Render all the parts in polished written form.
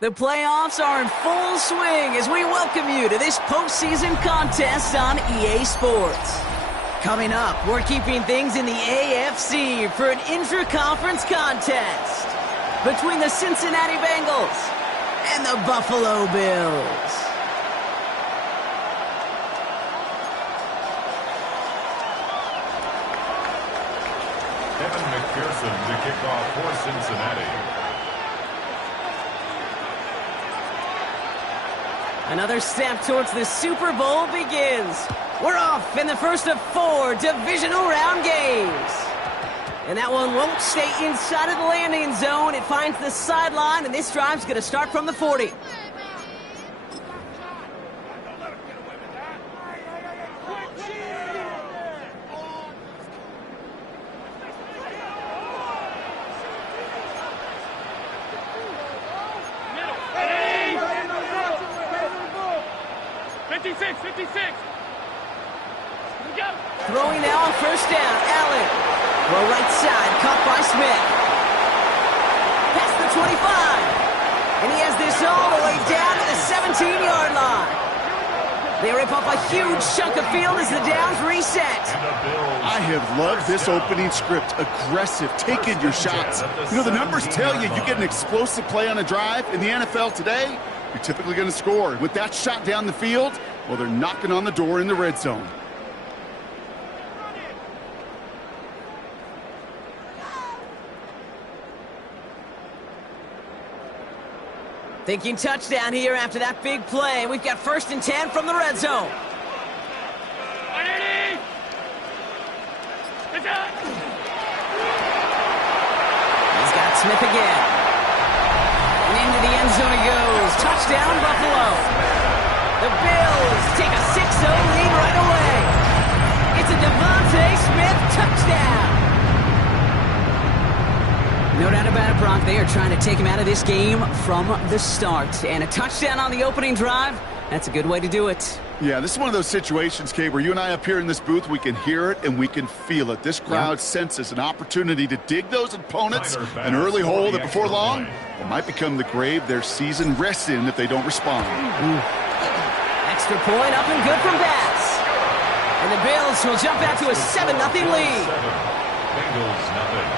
The playoffs are in full swing as we welcome you to this postseason contest on EA Sports. Coming up, we're keeping things in the AFC for an intra-conference contest between the Cincinnati Bengals and the Buffalo Bills. Kevin McPherson to kick off for Cincinnati. Another step towards the Super Bowl begins. We're off in the first of 4 divisional round games. And that one won't stay inside of the landing zone. It finds the sideline, and this drive's going to start from the 40. Throwing now on first down, Allen. Well, right side, caught by Smith. Past the 25. And he has this all the way down to the 17-yard line. They rip off a huge chunk of field as the downs reset. I have loved this opening script. Aggressive, taking your shots. You know, the numbers tell you get an explosive play on a drive. In the NFL today, you're typically going to score. With that shot down the field, well, they're knocking on the door in the red zone. Thinking touchdown here after that big play. We've got 1st and 10 from the red zone. He's got Smith again. And into the end zone he goes. Touchdown, Buffalo. The Bills take a 6-0 lead right away. It's a Devontae Smith touchdown. No doubt about it, Brock. They are trying to take him out of this game from the start. And a touchdown on the opening drive, that's a good way to do it. Yeah, this is one of those situations, Kate, where you and I up here in this booth, we can hear it and we can feel it. This crowd senses an opportunity to dig those opponents an early hole that before long it might become the grave their season rests in if they don't respond. Extra point up and good from Bass. And the Bills will jump out to a 7-0 lead. Bengals nothing.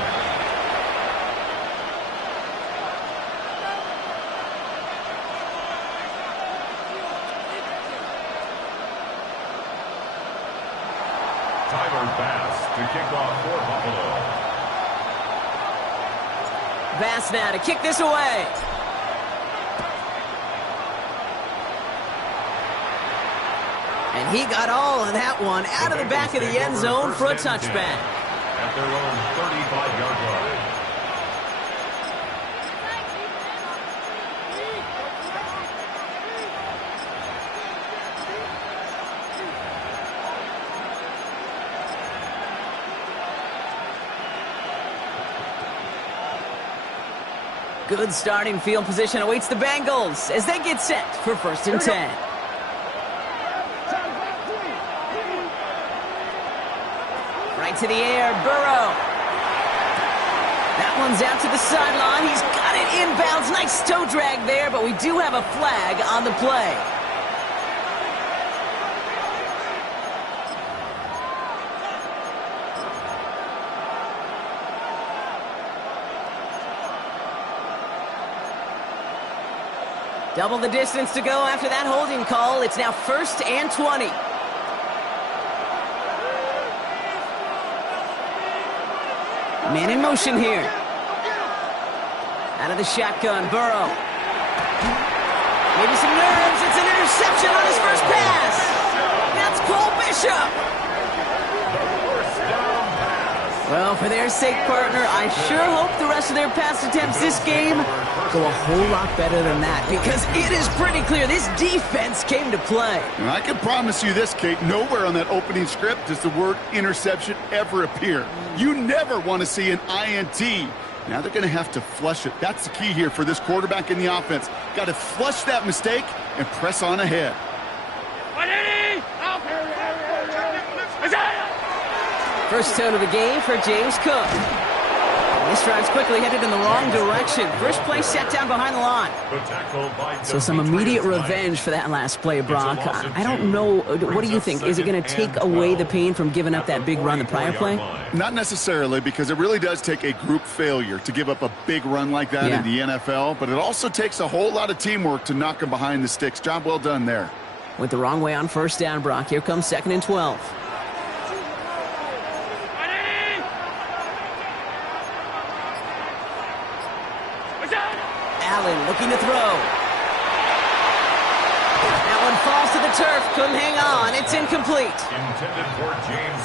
To kick off for Buffalo. Bass now to kick this away. And he got all of that one out of the back of the end zone for a touchback. At their own 35-yard line. Good starting field position awaits the Bengals as they get set for 1st and 10. Right to the air, Burrow. That one's out to the sideline. He's got it inbounds. Nice toe drag there, but we do have a flag on the play. Double the distance to go after that holding call. It's now 1st and 20. Man in motion here. Out of the shotgun, Burrow. Maybe some nerves. It's an interception on his first pass. That's Cole Bishop. Well, for their sake, partner, I sure hope the rest of their pass attempts this game go a whole lot better than that, because it is pretty clear this defense came to play. And I can promise you this, Kate, nowhere on that opening script does the word interception ever appear. You never want to see an INT. Now they're going to have to flush it. That's the key here for this quarterback in the offense. Got to flush that mistake and press on ahead. First tone of the game for James Cook. This drive's quickly headed in the wrong direction. First play set down behind the line. So some immediate revenge for that last play, Brock. I don't know. What do you think? Is it going to take away the pain from giving up that big run the prior play? Not necessarily, because it really does take a group failure to give up a big run like that in the NFL. But it also takes a whole lot of teamwork to knock him behind the sticks. Job well done there. Went the wrong way on first down, Brock. Here comes 2nd and 12. Allen looking to throw. That one falls to the turf. Couldn't hang on. It's incomplete.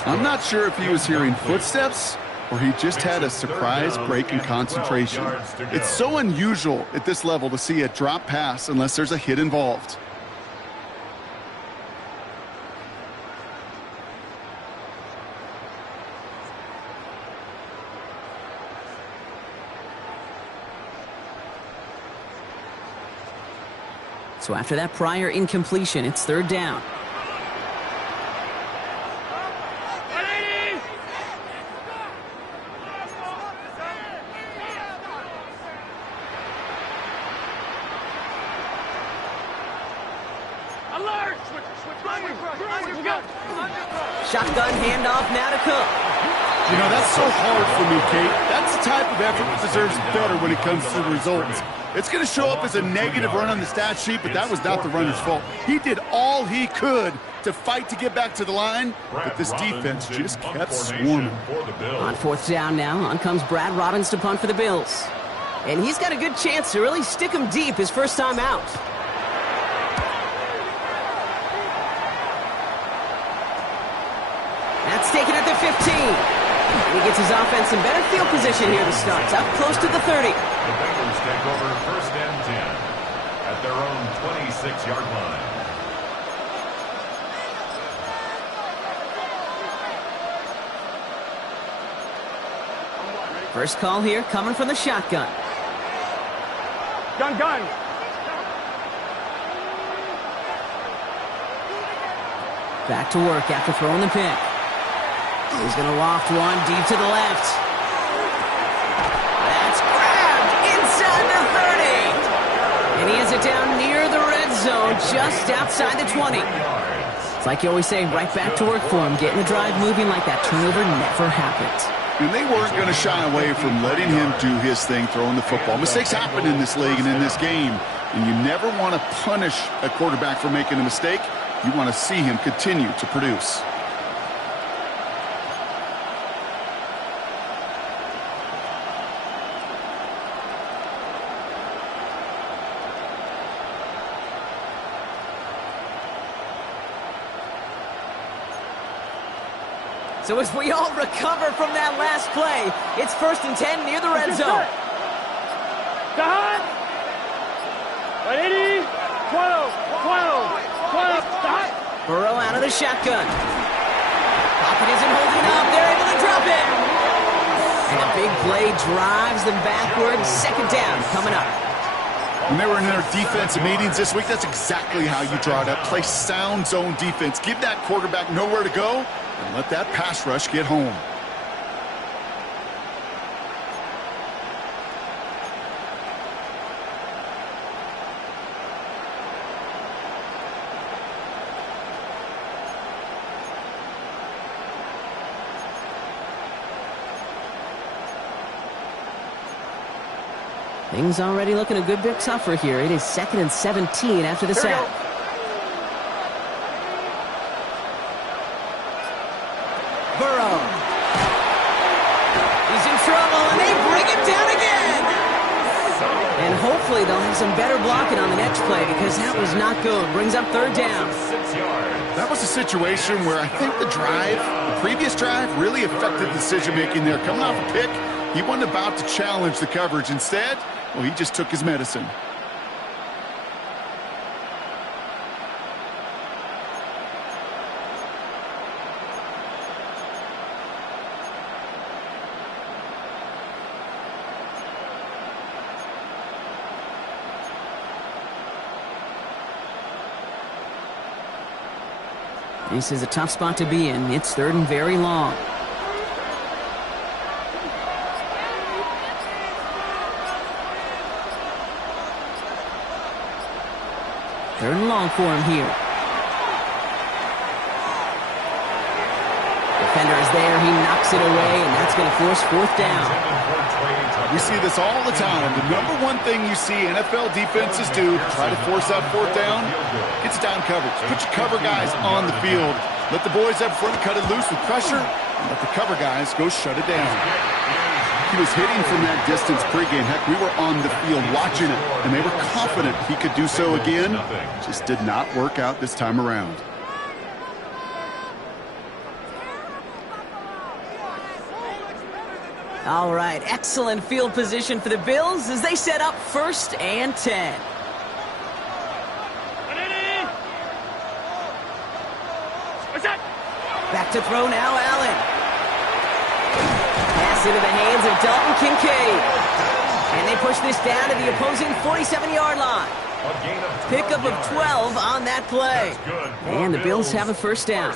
I'm not sure if he was hearing footsteps or he just had a surprise break in concentration. It's so unusual at this level to see a drop pass unless there's a hit involved. So after that prior incompletion, it's 3rd down. Shotgun handoff now to Cook. You know, that's so hard for me, Kate. That's the type of effort that deserves better when it comes to the results. It's going to show up as a negative run on the stat sheet, but that was not the runner's fault. He did all he could to fight to get back to the line, but this defense just kept swarming. On 4th down now, on comes Brad Robbins to punt for the Bills. And he's got a good chance to really stick him deep his first time out. That's taken at the 15. And he gets his offense in better field position here to start. It's up close to the 30. The Bengals take over 1st and 10 at their own 26-yard line. First call here coming from the shotgun. Gun. Back to work after throwing the pick. He's going to loft one deep to the left. That's grabbed inside the 30. And he has it down near the red zone, just outside the 20. It's like you always say, right back to work for him. Getting the drive moving like that turnover never happened. And they weren't going to shy away from letting him do his thing, throwing the football. Mistakes happen in this league and in this game. And you never want to punish a quarterback for making a mistake. You want to see him continue to produce. So as we all recover from that last play, it's 1st and 10 near the red zone. Ready? 12. Burrow out of the shotgun. Pocket isn't holding up. They're able to drop it. And a big play drives them backwards. 2nd down coming up. When they were in their defensive meetings this week, that's exactly how you draw it up. Play sound zone defense. Give that quarterback nowhere to go and let that pass rush get home. Things already looking a good bit tougher here. It is 2nd and 17 after the sack. Burrow. He's in trouble, and they bring him down again. And hopefully they'll have some better blocking on the next play because that was not good. Brings up 3rd down. That was a situation where I think the previous drive, really affected decision-making there. Coming off a pick, he wasn't about to challenge the coverage. Instead, well, he just took his medicine. This is a tough spot to be in. It's 3rd and very long. Third and long for him here. Defender is there. He knocks it away, and that's going to force fourth down. We see this all the time. The number one thing you see NFL defenses do to try to force that fourth down, it's down coverage. Put your cover guys on the field. Let the boys up front cut it loose with pressure, and let the cover guys go shut it down. He was hitting from that distance pregame. Heck, we were on the field watching it, and they were confident he could do so again. Just did not work out this time around. All right, excellent field position for the Bills as they set up 1st and 10. Back to throw now, Allen. Pass into the hands of Dalton Kincaid. And they push this down to the opposing 47-yard line. Pickup of 12 on that play. And the Bills have a first down.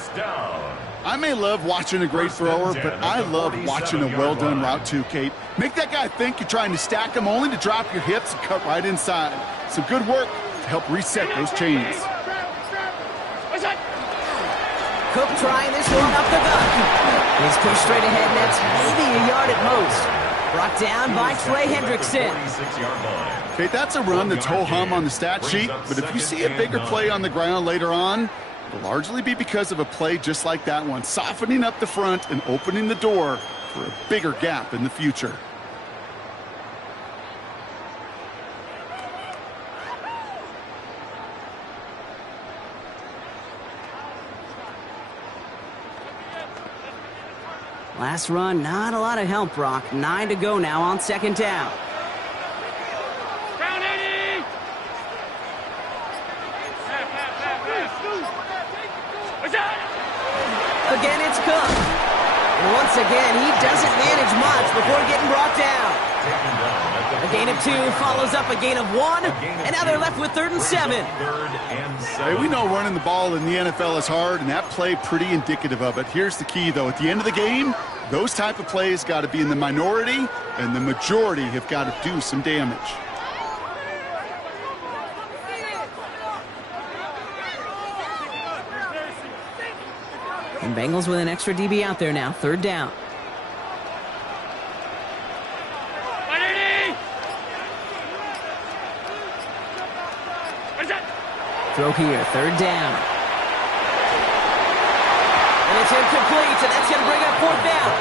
I may love watching a great thrower, but I love watching a well-done route too, Kate. Make that guy think you're trying to stack him only to drop your hips and cut right inside. Some good work to help reset those chains. Cook trying this one up the gut. He's pushed straight ahead, and that's maybe a yard at most. Brought down by Trey Hendrickson. Kate, that's a run that's ho-hum on the stat sheet, but if you see a bigger play on the ground later on, it'll largely be because of a play just like that one, softening up the front and opening the door for a bigger gap in the future. Last run, not a lot of help, Brock. 9 to go now on 2nd down. Again, it's Cook. And once again, he doesn't manage much before getting brought down. A gain of 2 follows up a gain of 1, and now they're left with 3rd and 7. Hey, we know running the ball in the NFL is hard, and that play pretty indicative of it. Here's the key, though. At the end of the game, those type of plays got to be in the minority, and the majority have got to do some damage. And Bengals with an extra DB out there now. 3rd down. Throw here, 3rd down. And it's incomplete, and that's going to bring up 4th down.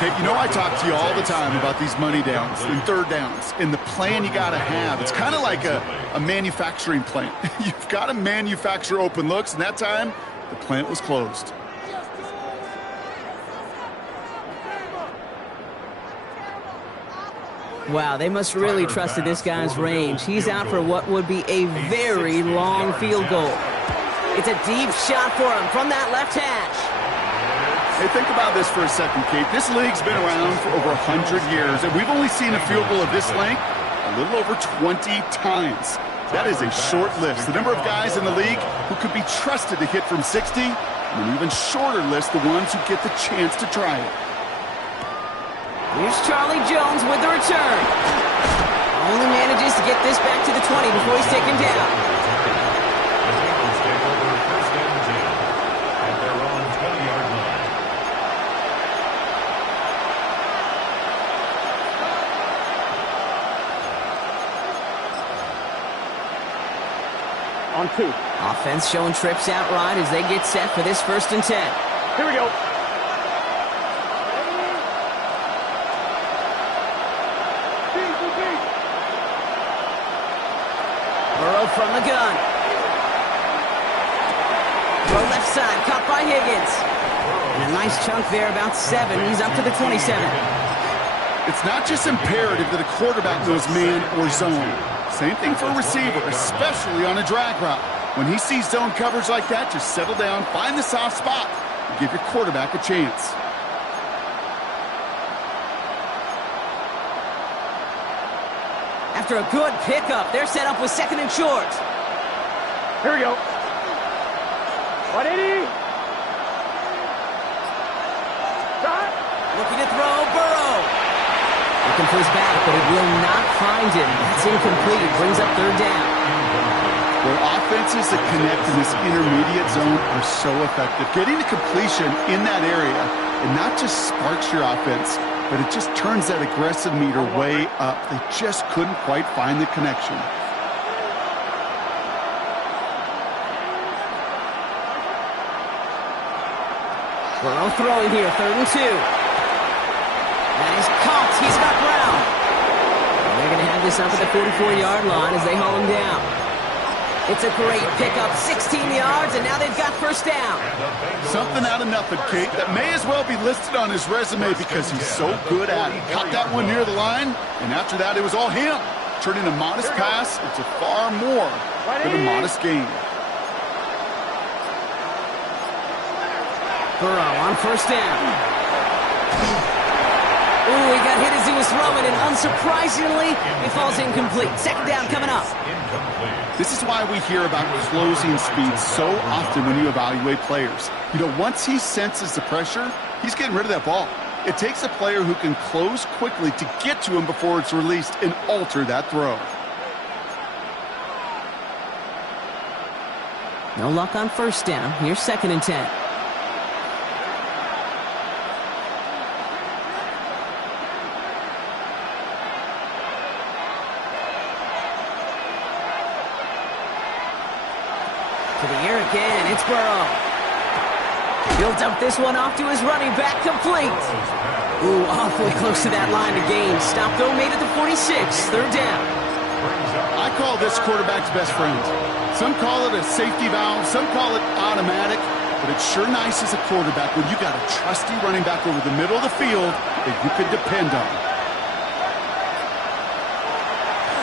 Kate, you know I talk to you all the time about these money downs and 3rd downs and the plan you got to have. It's kind of like a manufacturing plant. You've got to manufacture open looks, and that time, the plant was closed. Wow, they must really trusted this guy's range. He's out for what would be a very long field goal. It's a deep shot for him from that left hash. Hey, think about this for a second, Kate. This league's been around for over 100 years, and we've only seen a field goal of this length a little over 20 times. That is a short list. The number of guys in the league who could be trusted to hit from 60, and an even shorter list the ones who get the chance to try it. Here's Charlie Jones with the return. Only manages to get this back to the 20 before he's taken down. On 2. Offense showing trips out right as they get set for this 1st and 10. Here we go. Burrow from the gun. Throw left side, caught by Higgins. And a nice chunk there, about 7. He's up to the 27. It's not just imperative that a quarterback knows man or zone. Same thing for a receiver, especially on a drag route. When he sees zone coverage like that, just settle down, find the soft spot, and give your quarterback a chance. After a good pickup, they're set up with 2nd and short. Here we go. 180. Stop. Looking to throw, Burrow. Looking for his back, but it will not find him. That's incomplete. Brings up 3rd down. Well, offenses that connect in this intermediate zone are so effective. Getting the completion in that area, it not just sparks your offense, but it just turns that aggressive meter way up. They just couldn't quite find the connection. Burrow throwing here, 3rd and 2. And he's caught. He's got Brown. And they're going to have this up at the 44-yard line as they haul him down. It's a great pickup, 16 yards, and now they've got 1st down. Something out of nothing, Kate. That may as well be listed on his resume because he's so good at it. Caught that one near the line, and after that, it was all him. Turning a modest pass into far more than a modest gain. Burrow on 1st down. Ooh, he got hit as he was throwing, and unsurprisingly, it falls incomplete. 2nd down coming up. This is why we hear about closing speed so often when you evaluate players. You know, once he senses the pressure, he's getting rid of that ball. It takes a player who can close quickly to get to him before it's released and alter that throw. No luck on 1st down. Here's 2nd and 10. To the air again, it's Burrow. He'll dump this one off to his running back, complete. Ooh, awfully close to that line to gain. Stop though, made it to 46, 3rd down. I call this quarterback's best friend. Some call it a safety valve, some call it automatic, but it's sure nice as a quarterback when you got a trusty running back over the middle of the field that you could depend on.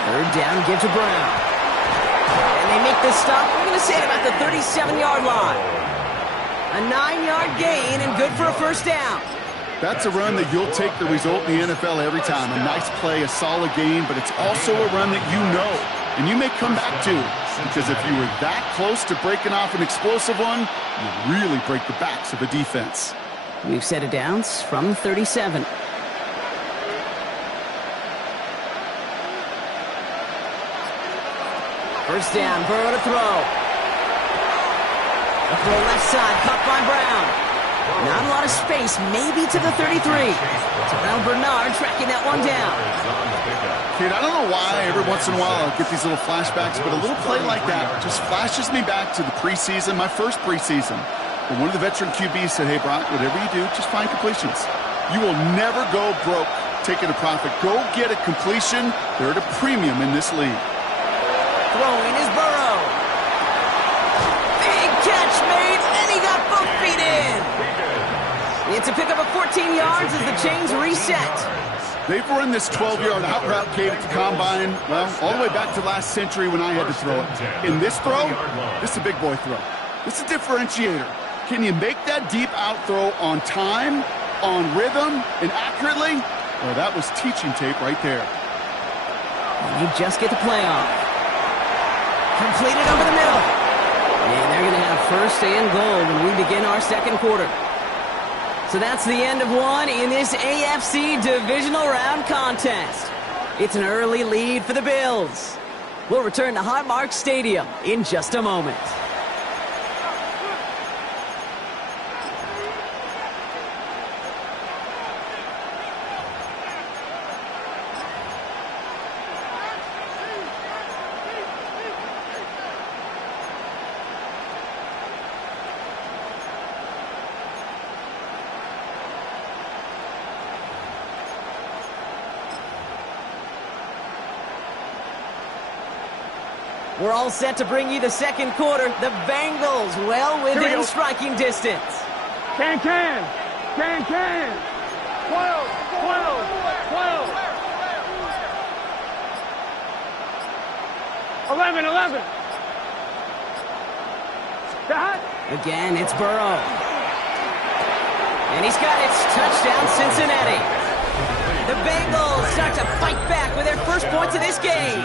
3rd down, give to Brown. And they make the stop, we're going to say at about the 37-yard line. A 9-yard gain and good for a 1st down. That's a run that you'll take the result in the NFL every time. A nice play, a solid gain, but it's also a run that you know and you may come back to. Because if you were that close to breaking off an explosive one, you really break the backs of a defense. We've set it downs from 37. First down, Burrow to throw. A throw left side, caught by Brown. Not a lot of space, maybe to the 33. Terrell Bernard tracking that one down. Kid, I don't know why every once in a while I'll get these little flashbacks, but a little play like that just flashes me back to the preseason, my first preseason. When one of the veteran QBs said, hey, Brock, whatever you do, just find completions. You will never go broke taking a profit. Go get a completion. They're at a premium in this league. Throwing is Burrow. Big catch made, and he got both feet in. It's a pickup of 14 yards as the chains reset. They've run this 12-yard out route, Kate, at the combine, well, all the way back to last century when I had to throw it. In this throw, this is a big boy throw. This is a differentiator. Can you make that deep out throw on time, on rhythm, and accurately? Well, that was teaching tape right there. And you just get the play off. Completed over the middle. And they're going to have 1st and goal when we begin our 2nd quarter. So that's the end of one in this AFC Divisional Round contest. It's an early lead for the Bills. We'll return to Highmark Stadium in just a moment. We're all set to bring you the 2nd quarter. The Bengals well within striking distance. Can. 12, 12, 12. 11. That. Again, it's Burrow. And he's got it. Touchdown, Cincinnati. The Bengals start to fight back with their first points of this game.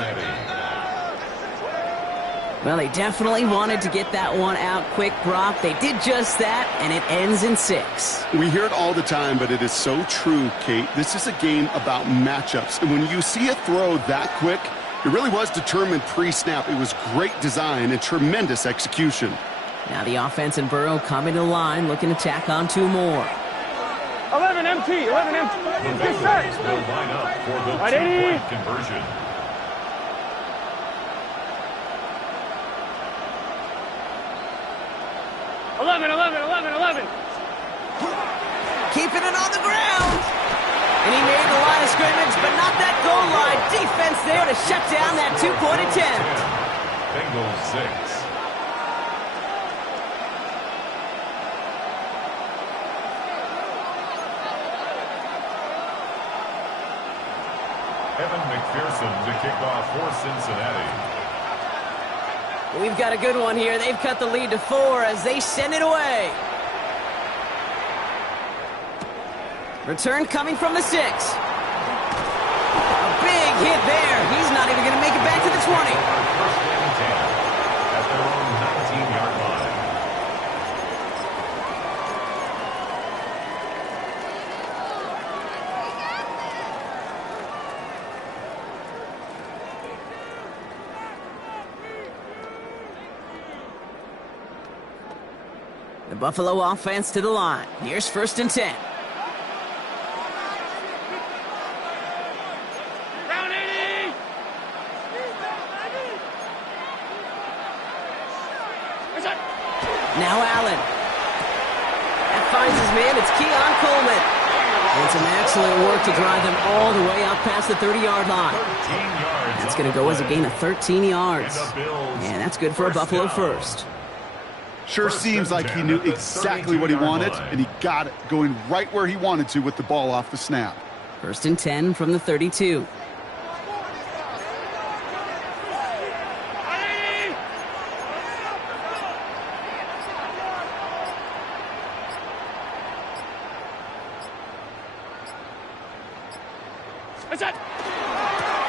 Well, they definitely wanted to get that one out quick, Brock. They did just that, and it ends in 6. We hear it all the time, but it is so true, Kate. This is a game about matchups. And when you see a throw that quick, It really was determined pre-snap. It was great design and tremendous execution. Now the offense and Burrow coming to the line, looking to tack on 2 more. 11 MT, 11 MT. The Get set. Bengals will line up for the Right, 80. two-point conversion. Keeping it on the ground. And he made the line of scrimmage, but not that goal line. Defense there to shut down that 2-point attempt. Bengals 6. Evan McPherson to kick off for Cincinnati. We've got a good one here. They've cut the lead to 4 as they send it away. Return coming from the 6. A big hit there. He's not even going to make it back to the 20. First and 10 at their own 19-yard line. The Buffalo offense to the line. Here's 1st and 10. Now Allen. That finds his man. It's Keon Coleman. And some excellent work to drive them all the way up past the 30-yard line. 13 yards. That's going to go as a gain of 13 yards. And the Bills And that's good for a Buffalo down. first. Sure seems like he knew exactly what he wanted, and he got it, going right where he wanted to with the ball off the snap. 1st and 10 from the 32.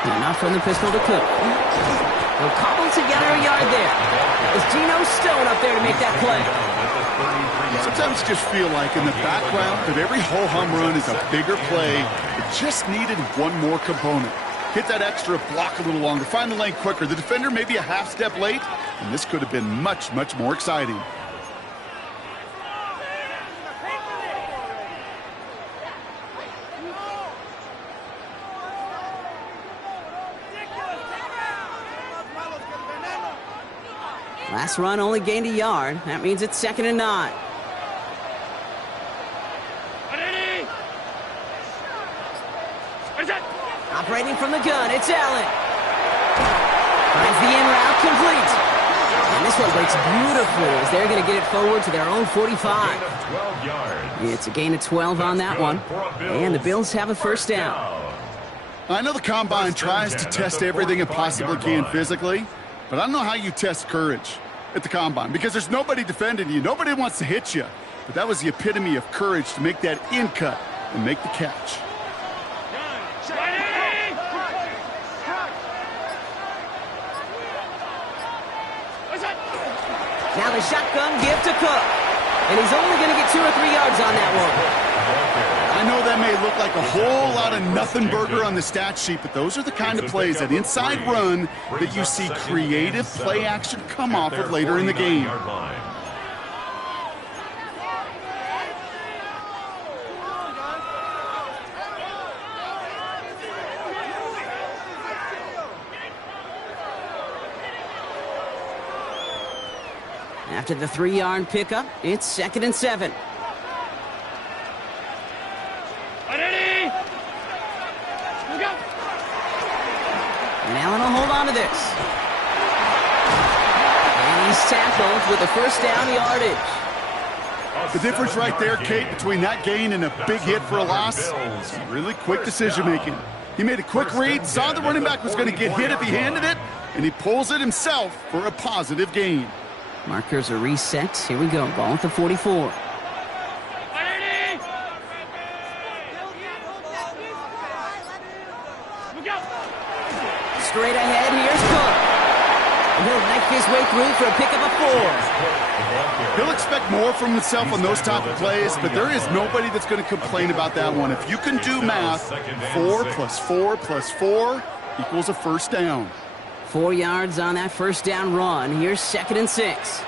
Enough from the pistol to Cook. They'll cobble together a yard there. It's Geno Stone up there to make that play. Sometimes you just feel like in the background that every ho-hum run is a bigger play. It just needed one more component. Hit that extra block a little longer. Find the lane quicker. The defender may be a half step late, and this could have been much, much more exciting. Last run only gained a yard. That means it's 2nd and 9. Operating from the gun, it's Allen. Finds the in route complete. And this one breaks beautifully as they're going to get it forward to their own 45. 12 yards. It's a gain of 12 on that one. And the Bills have a 1st down. I know the Combine tries to test everything it possibly can physically, but I don't know how you test courage at the Combine because there's nobody defending you. Nobody wants to hit you. But that was the epitome of courage to make that in cut and make the catch. Now the shotgun give to Cook. And he's only going to get 2 or 3 yards on that one. I know that may look like a whole lot of nothing burger on the stat sheet, but those are the kind of plays, that inside run, that you see creative play action come off of later in the game. After the 3-yard pickup, it's 2nd and 7. And Allen will hold on to this. And he's tackled with the 1st down yardage. The difference right there, Kate, between that gain and a big hit for a loss, really quick decision-making. He made a quick read, saw the running back was going to get hit if he handed it, and he pulls it himself for a positive gain. Markers are reset. Here we go. Ball at the 44. Straight ahead, here's Cook. And he'll knife his way through for a pickup of 4. He'll expect more from himself on those type of plays, but there is nobody that's going to complain about that one. If you can do math, 4 + 4 + 4 equals a 1st down. 4 yards on that first down run. Here's 2nd and 6.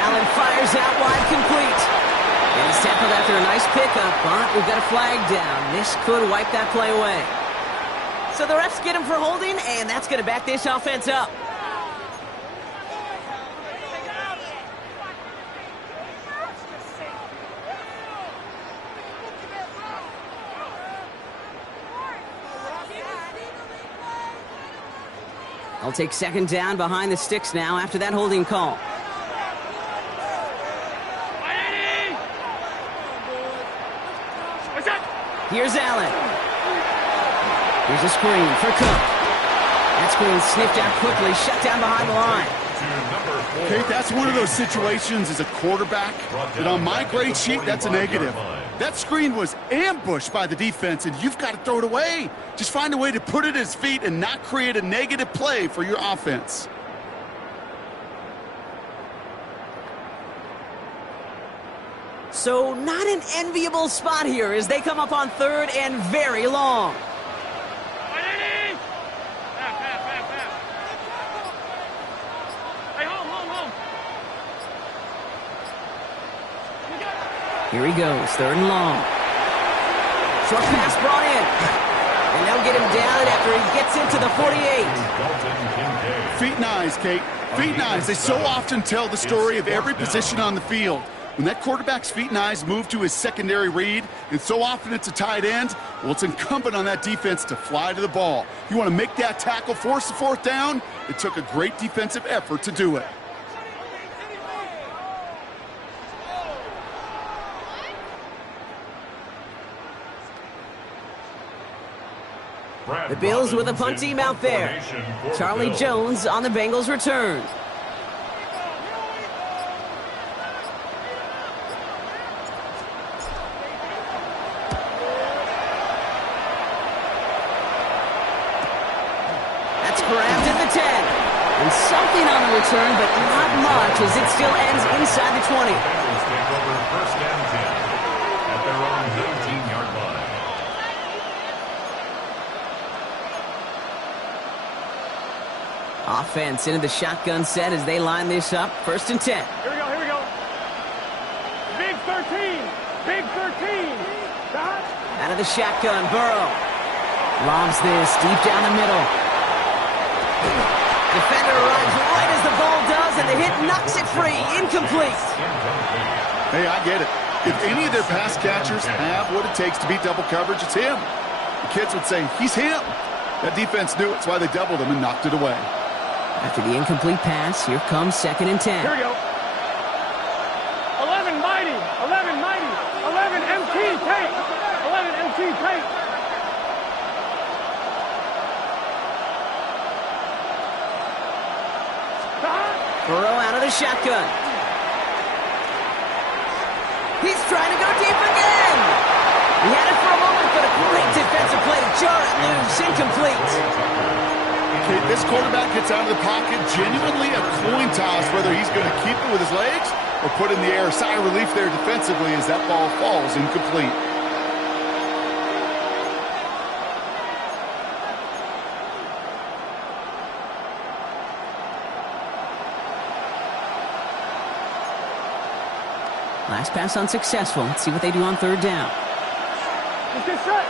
Allen fires out wide, complete. And he's tackled after a nice pickup, but we've got a flag down. This could wipe that play away. So the refs get him for holding, and that's going to back this offense up. I'll take 2nd down behind the sticks now after that holding call. Here's Allen. Here's a screen for Cook. That screen sniffed out quickly, shut down behind the line. Okay, that's one of those situations as a quarterback that on my grade sheet, that's a negative. That screen was ambushed by the defense, and you've got to throw it away. Just find a way to put it at his feet and not create a negative play for your offense. So not an enviable spot here as they come up on 3rd and very long. Here he goes, 3rd and long. Short pass brought in. And they'll get him down after he gets into the 48. Feet and eyes, Kate. Feet and eyes. They so often tell the story of every position on the field. When that quarterback's feet and eyes move to his secondary read, and so often it's a tight end, well, it's incumbent on that defense to fly to the ball. You want to make that tackle, force the 4th down? It took a great defensive effort to do it. The Bills with a punt team out there. Charlie Jones on the Bengals return. That's grabbed at the 10. And something on the return, but not much as it still ends inside the 20. Bengals take over 1st and 10 at their own 19-yard line. Offense into the shotgun set as they line this up. 1st and 10. Here we go, here we go. Big 13. Big 13. Stop. Out of the shotgun, Burrow. Lobs this deep down the middle. Defender arrives right as the ball does, and the hit knocks it free. Incomplete. Hey, I get it. If any of their pass catchers have what it takes to beat double coverage, it's him. The kids would say, he's him. That defense knew it, that's why they doubled him and knocked it away. After the incomplete pass, here comes 2nd and 10. Here we go. 11 mighty. 11 mighty. 11 MT tape. 11 MT tape. Burrow out of the shotgun. He's trying to go deep again. He had it for a moment, but a great defensive play to jar it loose. Incomplete. Okay, this quarterback gets out of the pocket, genuinely a coin toss whether he's going to keep it with his legs or put in the air. Sigh of relief there defensively as that ball falls incomplete. Last pass unsuccessful. Let's see what they do on 3rd down. Let's get set.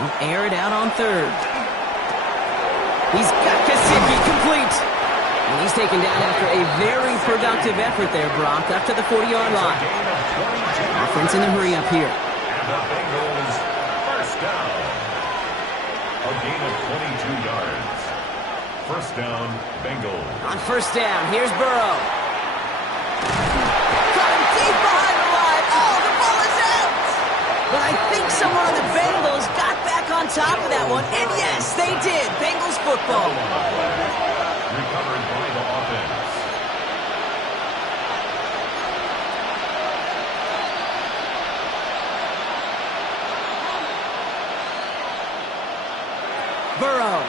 He'll air it out on 3rd. He's got Kasicki complete. And he's taken down after a very productive effort there, Brock, up to the 40-yard line. Offense in the hurry up here. And the Bengals 1st down. A gain of 22 yards. 1st down, Bengals. On 1st down, here's Burrow. Got him deep behind the line. Oh, the ball is out. But I think someone on the Bengals got back on top of that one. And yes, they did. Bengals football. Recovered by the offense. Burrow.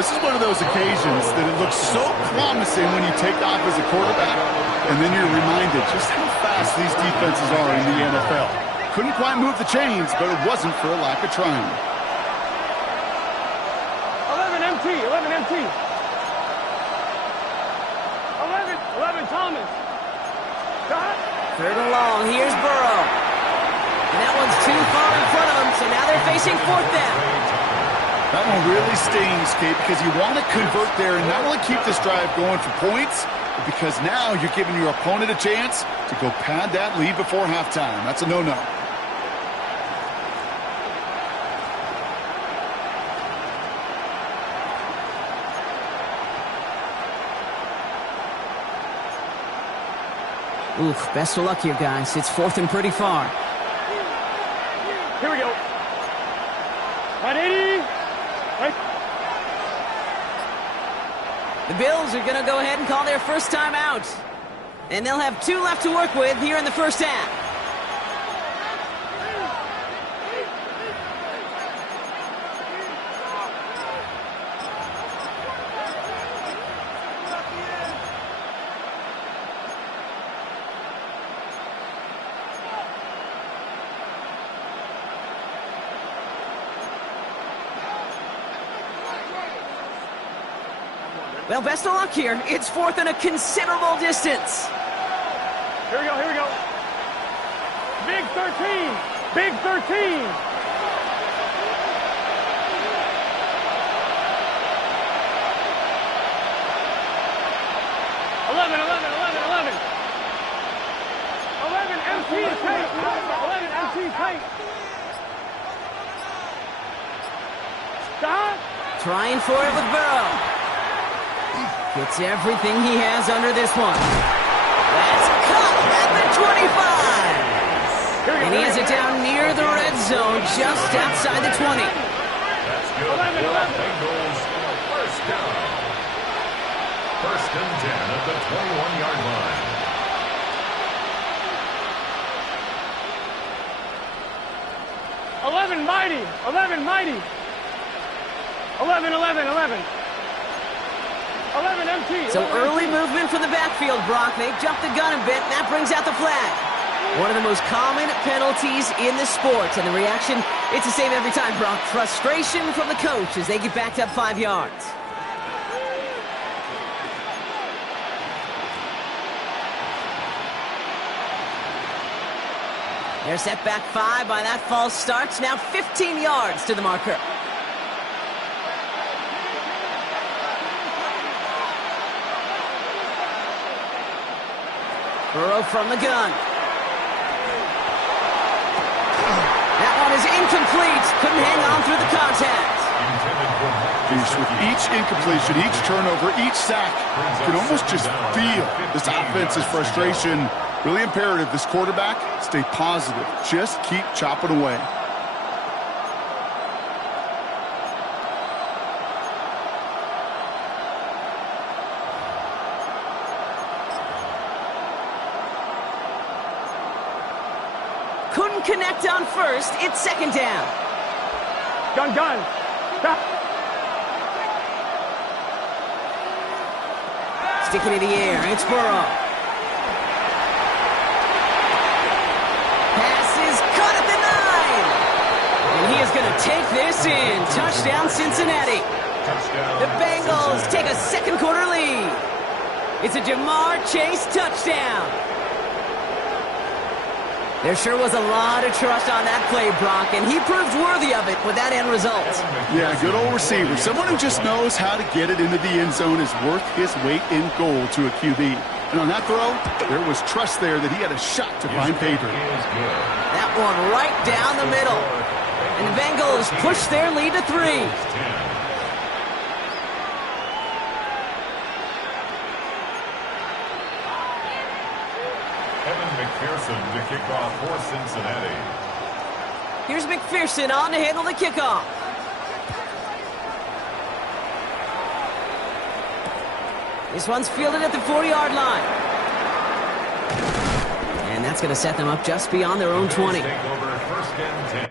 This is one of those occasions that it looks so promising when you take off as a quarterback, and then you're reminded just how fast these defenses are in the NFL. Couldn't quite move the chains, but it wasn't for a lack of trying. 11 MT, 11 MT. 11 Thomas. Shot. Third and long. Here's Burrow. And that one's too far in front of them, so now they're facing fourth down. That one really stings, Kate, because you want to convert there and not only keep this drive going for points, but because now you're giving your opponent a chance to go pad that lead before halftime. That's a no-no. Oof, best of luck here, guys. It's fourth and pretty far. Here we go. Right 80. Right. The Bills are going to go ahead and call their first time out. And they'll have 2 left to work with here in the first half. Well, best of luck here. It's fourth and a considerable distance. Here we go, here we go. Big 13. Big 13. MT tight. 11 MT tight. Stop. Trying for it with Burrow. Gets everything he has under this one. That's cut at the 25. And he has it down near the red zone, just outside the 20. That's good. 11. Bengals, first down. First and 10 at the 21-yard line. 11 mighty. 11 mighty. 11 MT. So early movement from the backfield, Brock. They jumped the gun a bit, and that brings out the flag. One of the most common penalties in the sport. And the reaction, it's the same every time, Brock. Frustration from the coach as they get backed up 5 yards. They're set back 5 by that false start. Now 15 yards to the marker. Burrow from the gun. That one is incomplete. Couldn't hang on through the contact. With each incompletion, each turnover, each sack, you can almost just feel this offense's frustration. Really imperative, this quarterback, stay positive. Just keep chopping away. Couldn't connect on first. It's second down. Gun. Stop. Sticking in the air. It's Burrow. Pass is cut at the 9. And he is going to take this in. Touchdown, Cincinnati. The Bengals take a second quarter lead. It's a Jamar Chase touchdown. There sure was a lot of trust on that play, Brock, and he proved worthy of it with that end result. Yeah, good old receiver. Someone who just knows how to get it into the end zone is worth his weight in gold to a QB. And on that throw, there was trust there that he had a shot to find pay dirt. That one right down the middle. And the Bengals push their lead to 3. McPherson to kick off for Cincinnati. Here's McPherson on to handle the kickoff. This one's fielded at the 40-yard line. And that's going to set them up just beyond their own 20. Take over first and 10.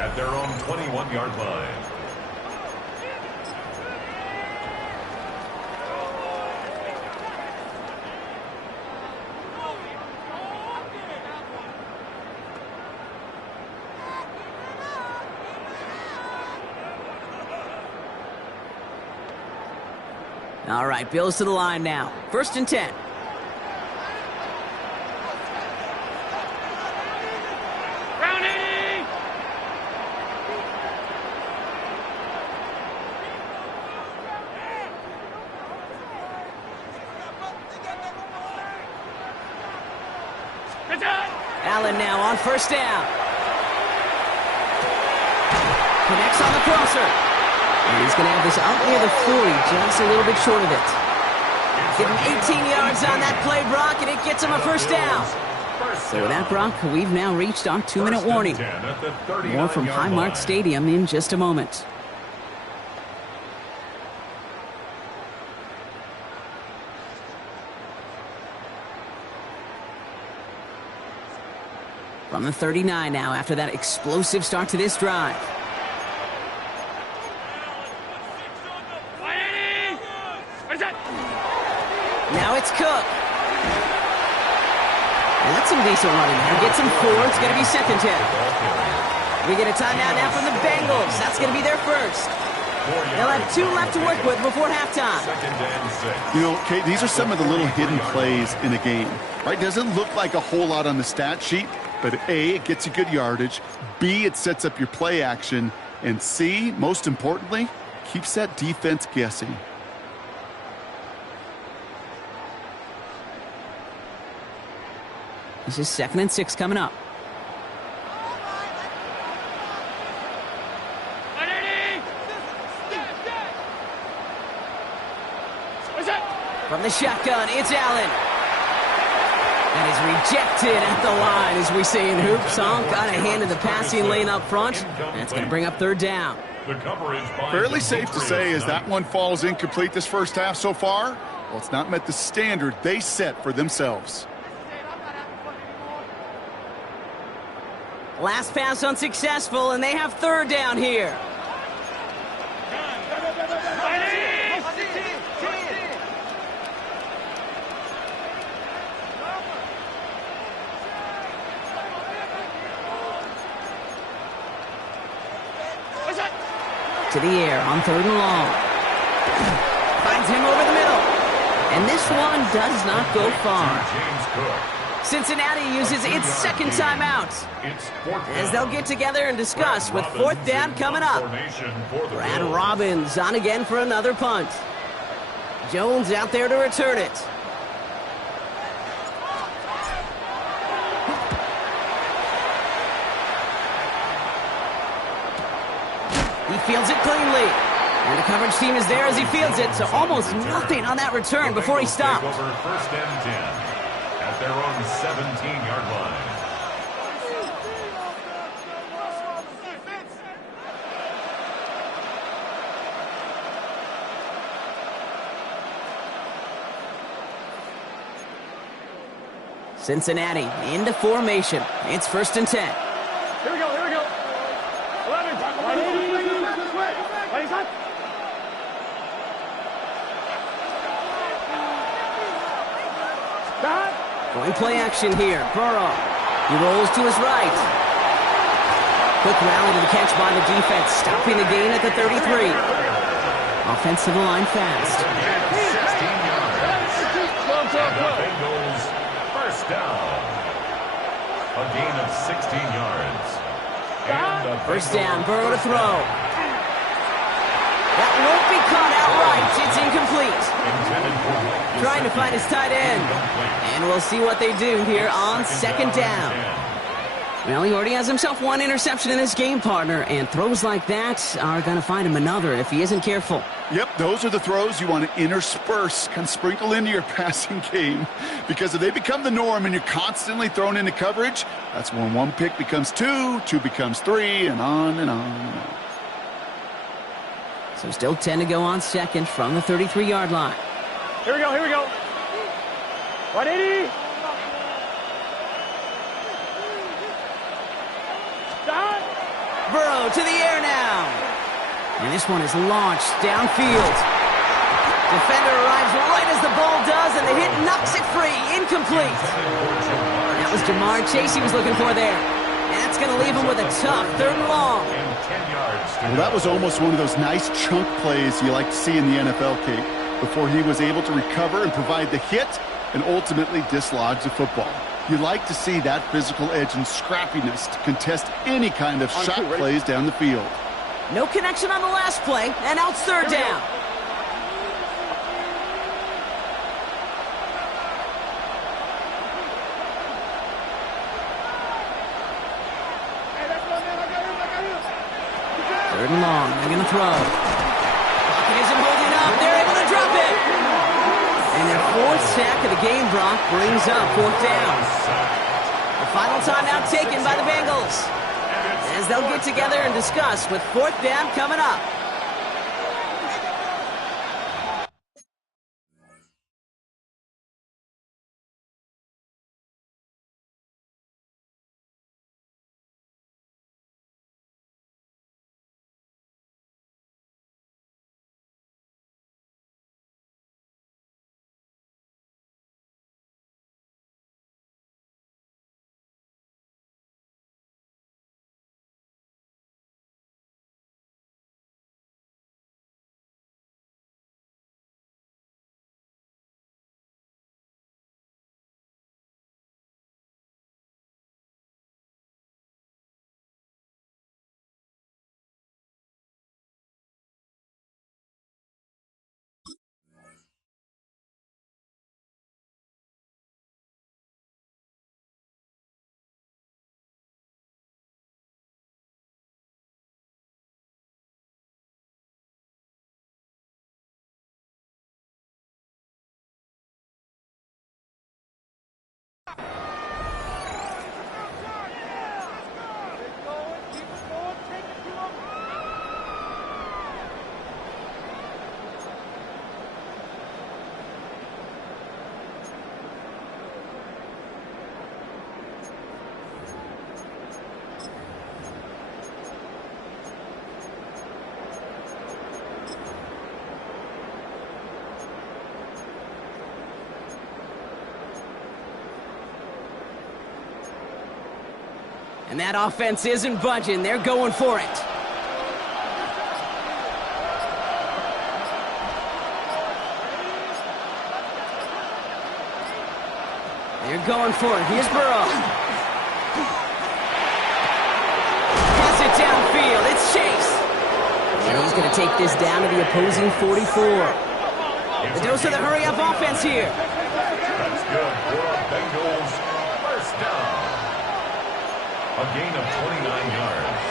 at their own 21-yard line. All right, Bills to the line now. 1st and 10. Round 80. Allen now on 1st down. Connects on the crosser. And he's going to have this out near the 40, just a little bit short of it. Give him 18 yards on that play, Brock, and it gets him a 1st down. So with that, Brock, we've now reached our 2-minute warning. More from Highmark Stadium in just a moment. From the 39 now after that explosive start to this drive. Now it's Cook. And that's some decent running there. Gets him 4. It's going to be 2nd and 10. We get a timeout now from the Bengals. That's going to be their first. They'll have 2 left to work with before halftime. You know, Kate, these are some of the little hidden plays in a game. Right? Doesn't look like a whole lot on the stat sheet, but A, it gets you good yardage. B, it sets up your play action. And C, most importantly, keeps that defense guessing. This is 2nd and 6 coming up. From the shotgun, it's Allen. That is rejected at the line, as we say in hoops. Song got a hand in the passing lane up front. That's going to bring up 3rd down. Fairly safe to say as that one falls incomplete this first half so far. Well, it's not met the standard they set for themselves. Last pass unsuccessful, and they have 3rd down here. To the air on 3rd and long. Finds him over the middle. And this one does not go far. Cincinnati uses its 2nd timeout as they'll get together and discuss with 4th down coming up. Brad Robbins on again for another punt. Jones out there to return it. He fields it cleanly. And the coverage team is there as he fields it, so almost nothing on that return before he stopped. Over 1st and 10 at their own 17-yard line. Cincinnati into formation. It's 1st and 10. Here we go, here we go. 11. Going play action here. Burrow. He rolls to his right. Quick rally to the catch by the defense, stopping the gain at the 33. Offensive line fast. 16 yards. And the Bengals first down. A gain of 16 yards. And the First down, Burrow to throw. That won't be caught outright. It's incomplete. Trying to find his tight end. And we'll see what they do here on 2nd down. Well, he already has himself 1 interception in this game, partner, and throws like that are going to find him another if he isn't careful. Yep, those are the throws you want to intersperse, kind of sprinkle into your passing game, because if they become the norm and you're constantly thrown into coverage, that's when 1 pick becomes 2, 2 becomes 3, and on and on and on. So still 10 to go on 2nd from the 33-yard line. Here we go, here we go. 180. Burrow to the air now. And this one is launched downfield. Defender arrives right as the ball does, and the hit knocks it free. Incomplete. That was Jamar Chase he was looking for there. And that's going to leave him with a tough 3rd and long. Well, that was almost one of those nice chunk plays you like to see in the NFL, Kate, before he was able to recover and provide the hit and ultimately dislodge the football. You like to see that physical edge and scrappiness to contest any kind of shot plays down the field. No connection on the last play, and now it's 3rd down. Third and long, they're going to throw. Pocket isn't holding up, they're able to drop it. And their 4th sack of the game, Brock, brings up 4th down. The final timeout taken by the Bengals, as they'll get together and discuss with 4th down coming up. And that offense isn't budging. They're going for it. They're going for it. Here's Burrow. Pass it downfield. It's Chase. And he's going to take this down to the opposing 44. The dose of the hurry-up offense here. That's good for the Bengals. 1st down. A gain of 29 yards.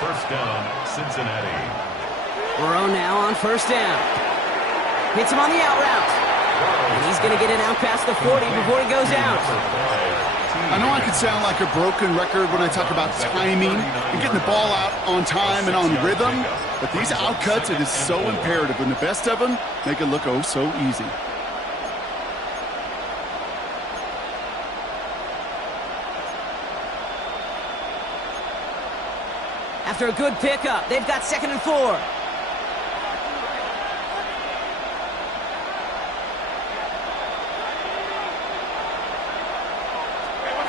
1st down, Cincinnati. Burrow now on 1st down. Hits him on the out route. And he's going to get it out past the 40 before he goes out. I know I could sound like a broken record when I talk about timing and getting the ball out on time and on rhythm, but these out cuts, it is so imperative, and the best of them make it look oh so easy. After a good pickup, they've got 2nd and 4.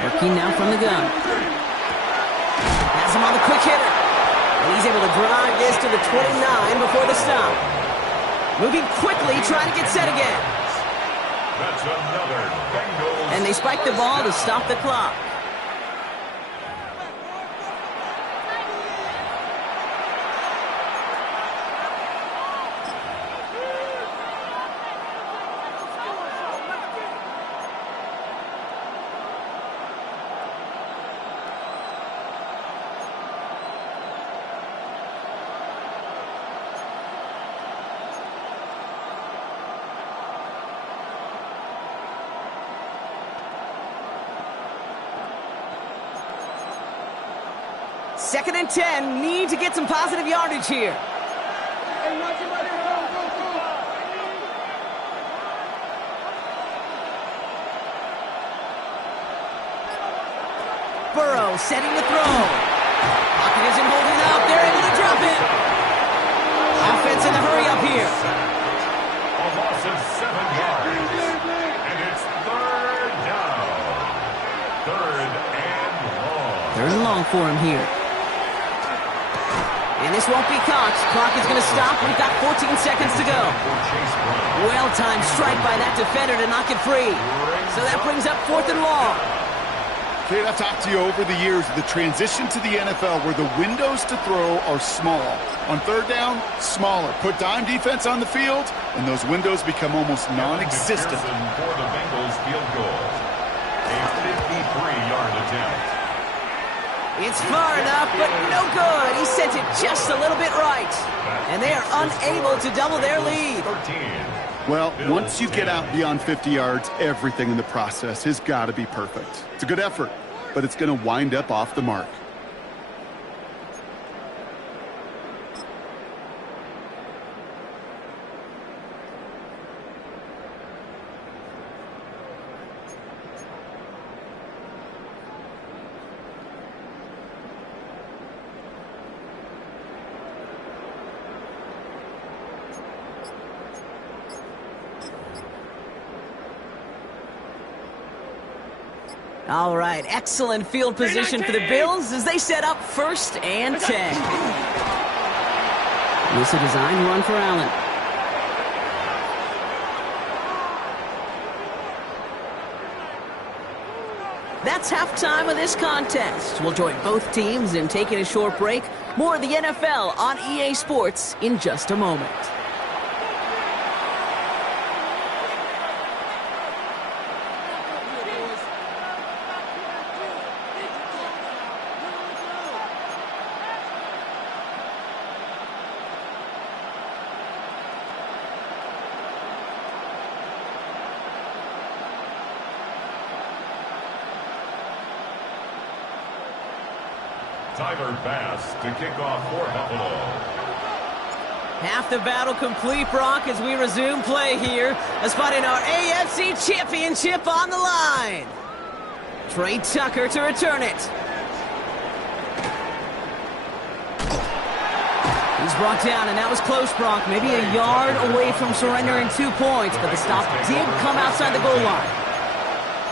Working now from the gun. Has him on the quick hitter. And he's able to drive this to the 29 before the stop. Moving quickly, trying to get set again. That's another Bengals. And they spike the ball to stop the clock. Second and 10, need to get some positive yardage here. Burrow setting the throw. Pocket isn't holding up. They're able to drop it. Offense in the hurry up here. A loss of 7 yards. And it's third down. Third and long. Third and long for him here. And this won't be caught. Clock is going to stop. We've got 14 seconds to go. Well-timed strike by that defender to knock it free. So that brings up 4th and long. Kate, I've talked to you over the years of the transition to the NFL where the windows to throw are small. On third down, smaller. Put dime defense on the field, and those windows become almost non-existent. For the Bengals field goal. A 53-yard attempt. It's far enough, but no good. He sent it just a little bit right. And they are unable to double their lead. Well, once you get out beyond 50 yards, everything in the process has got to be perfect. It's a good effort, but it's going to wind up off the mark. All right, excellent field position for the Bills as they set up 1st and 10. This is a design run for Allen. That's halftime of this contest. We'll join both teams in taking a short break. More of the NFL on EA Sports in just a moment. Tyler Bass to kick off for Buffalo. Half the battle complete, Brock, as we resume play here. A spot in our AFC Championship on the line. Trey Tucker to return it. He's brought down, and that was close, Brock. Maybe a yard away from surrendering 2 points, but the stop did come outside the goal line.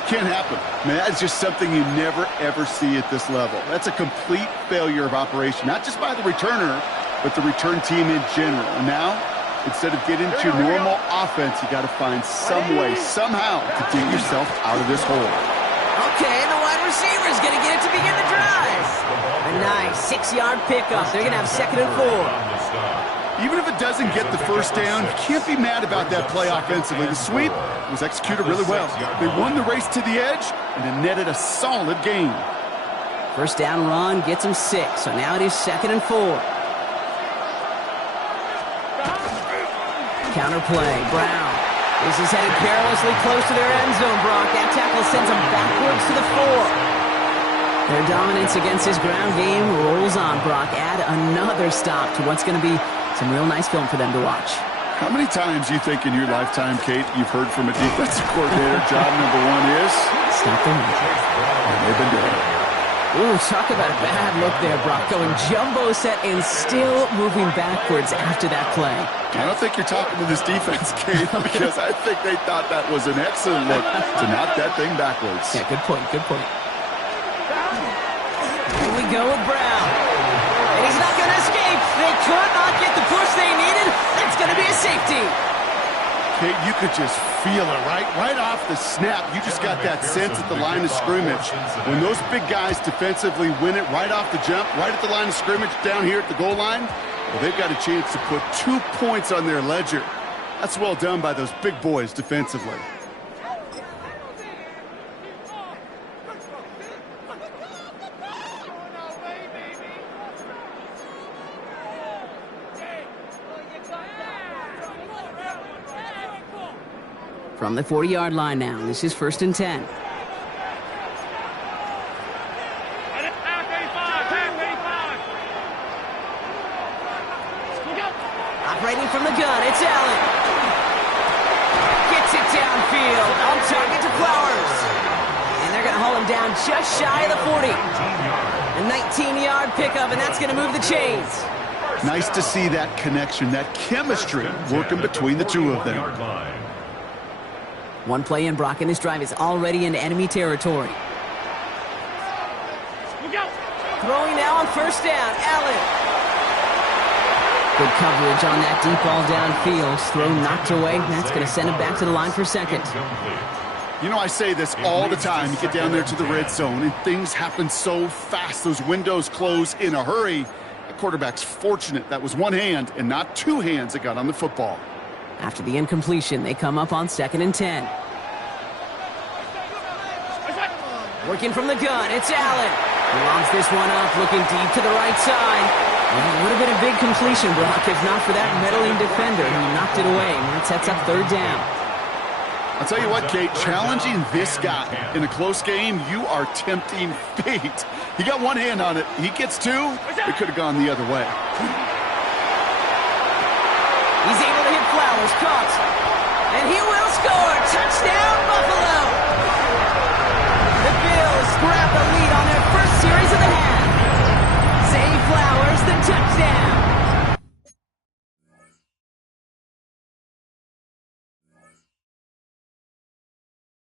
Can't happen. Man, that's just something you never, ever see at this level. That's a complete failure of operation, not just by the returner, but the return team in general. And now, instead of getting to your normal offense, you got to find some way, somehow, to dig yourself out of this hole. Okay, and the wide receiver is going to get it to begin the drive. A nice 6-yard pickup. They're going to have 2nd and 4. Even if it doesn't get the first down, you can't be mad about that play offensively. The sweep was executed really well. They won the race to the edge, and it netted a solid gain. First down run gets them 6, so now it is 2nd and 4. Counter play, Brown. This is headed perilously close to their end zone, Brock. That tackle sends them backwards to the 4. Their dominance against his ground game rolls on, Brock. Add another stop to what's going to be some real nice film for them to watch. How many times do you think in your lifetime, Kate, you've heard from a defensive coordinator, job number 1 is? Stop them. And they've been doing it. Ooh, talk about a bad look there, Brock. Going jumbo set and still moving backwards after that play. I don't think you're talking to this defense, Kate, because I think they thought that was an excellent look to knock that thing backwards. Yeah, good point, good point. Here we go with Brown. And he's not going to escape. They could not get the push they needed. That's going to be a safety. Kate, you could just feel it, right? Right off the snap, you just got that sense at the line of scrimmage. When those big guys defensively win it right off the jump, right at the line of scrimmage down here at the goal line, well, they've got a chance to put 2 points on their ledger. That's well done by those big boys defensively. From the 40-yard line now, this is 1st and 10. Operating from the gun, it's Allen. Gets it downfield, on target to Flowers. And they're going to haul him down just shy of the 40. A 19-yard pickup, and that's going to move the chains. Nice to see that connection, that chemistry working between the two of them. One play in, Brock, and this drive is already into enemy territory. Throwing now on first down, Allen. Good coverage on that deep ball downfield. Throw knocked away. That's going to send him back to the line for second. You know, I say this all the time. You get down there to the red zone, and things happen so fast. Those windows close in a hurry. The quarterback's fortunate that was one hand and not two hands that got on the football. After the incompletion, they come up on 2nd and 10. Working from the gun, it's Allen. He lobs this one up, looking deep to the right side. Well, it would have been a big completion, Brock, if not for that meddling defender who knocked it away. And that sets up 3rd down. I'll tell you what, Kate, challenging this guy in a close game, you are tempting fate. He got one hand on it. He gets two. It could have gone the other way. He's able to hit Flowers, caught. And he will score. Touchdown, Buffalo.